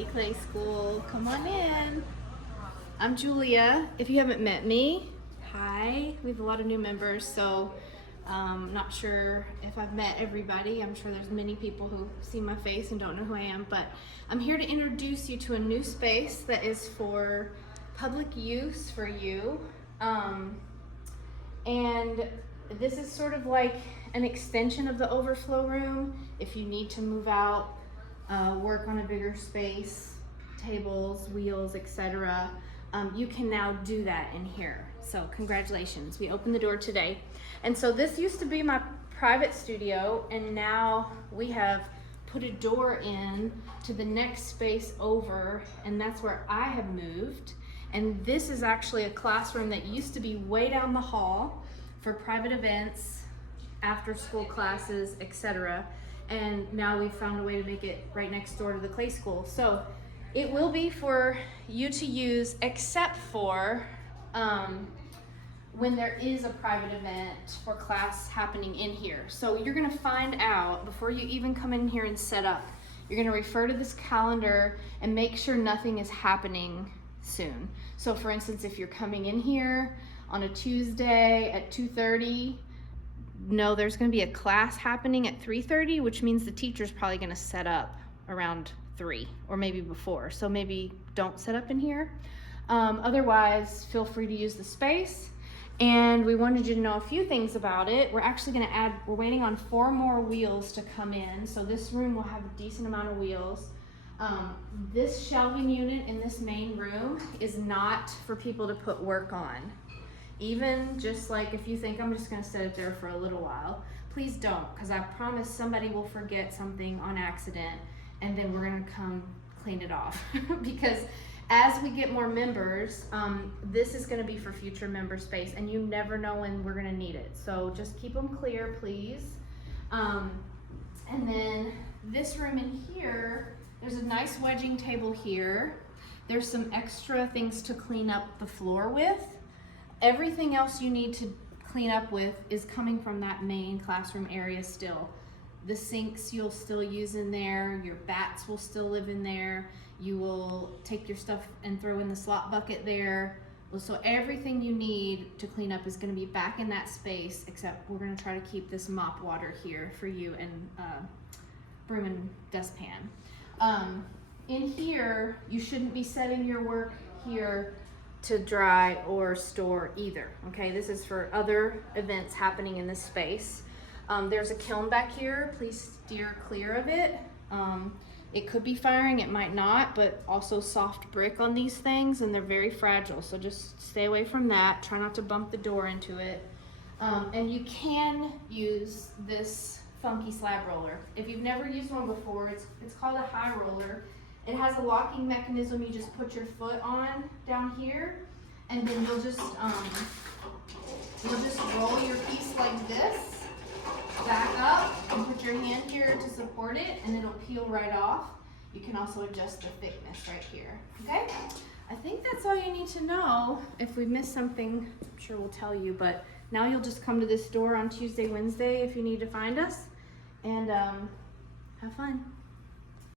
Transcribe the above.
Hey, Clay School, come on in. I'm Julia. If you haven't met me, hi. We have a lot of new members, so not sure if I've met everybody. I'm sure there's many people who see my face and don't know who I am, but I'm here to introduce you to a new space that is for public use for you. And this is sort of like an extension of the overflow room. If you need to move out, work on a bigger space, tables, wheels, etc., you can now do that in here. So congratulations, we opened the door today. And so this used to be my private studio, and now we have put a door in to the next space over, and that's where I have moved. And this is actually a classroom that used to be way down the hall for private events, after school classes, etc. And now we've found a way to make it right next door to the Clay School. So it will be for you to use, except for when there is a private event or class happening in here. So you're gonna find out before you even come in here and set up. You're gonna refer to this calendar and make sure nothing is happening soon. So for instance, if you're coming in here on a Tuesday at 2:30, no, there's going to be a class happening at 3:30, which means the teacher's probably going to set up around 3 or maybe before. So maybe don't set up in here. Otherwise, feel free to use the space. And we wanted you to know a few things about it. We're actually going to add, we're waiting on 4 more wheels to come in. So this room will have a decent amount of wheels. This shelving unit in this main room is not for people to put work on. Even just like if you think I'm just gonna set it there for a little while, please don't, because I promise somebody will forget something on accident and then we're gonna come clean it off. Because as we get more members, this is gonna be for future member space, and you never know when we're gonna need it. So just keep them clear, please. And then this room in here, there's a nice wedging table here. There's some extra things to clean up the floor with. Everything else you need to clean up with is coming from that main classroom area still. The sinks you'll still use in there, your bats will still live in there, you will take your stuff and throw in the slop bucket there. So everything you need to clean up is gonna be back in that space, except we're gonna try to keep this mop water here for you and broom and dustpan. In here, you shouldn't be setting your work here to dry or store either, okay? This is for other events happening in this space. There's a kiln back here, please steer clear of it. It could be firing, it might not, but also soft brick on these things, and they're very fragile, so just stay away from that. Try not to bump the door into it. And you can use this funky slab roller. If you've never used one before, it's called a high roller. It has a locking mechanism. You just put your foot on down here, and then you'll just roll your piece like this, back up, and put your hand here to support it, and it'll peel right off. You can also adjust the thickness right here, okay? I think that's all you need to know. If we missed something, I'm sure we'll tell you, but now you'll just come to this door on Tuesday, Wednesday if you need to find us, and have fun.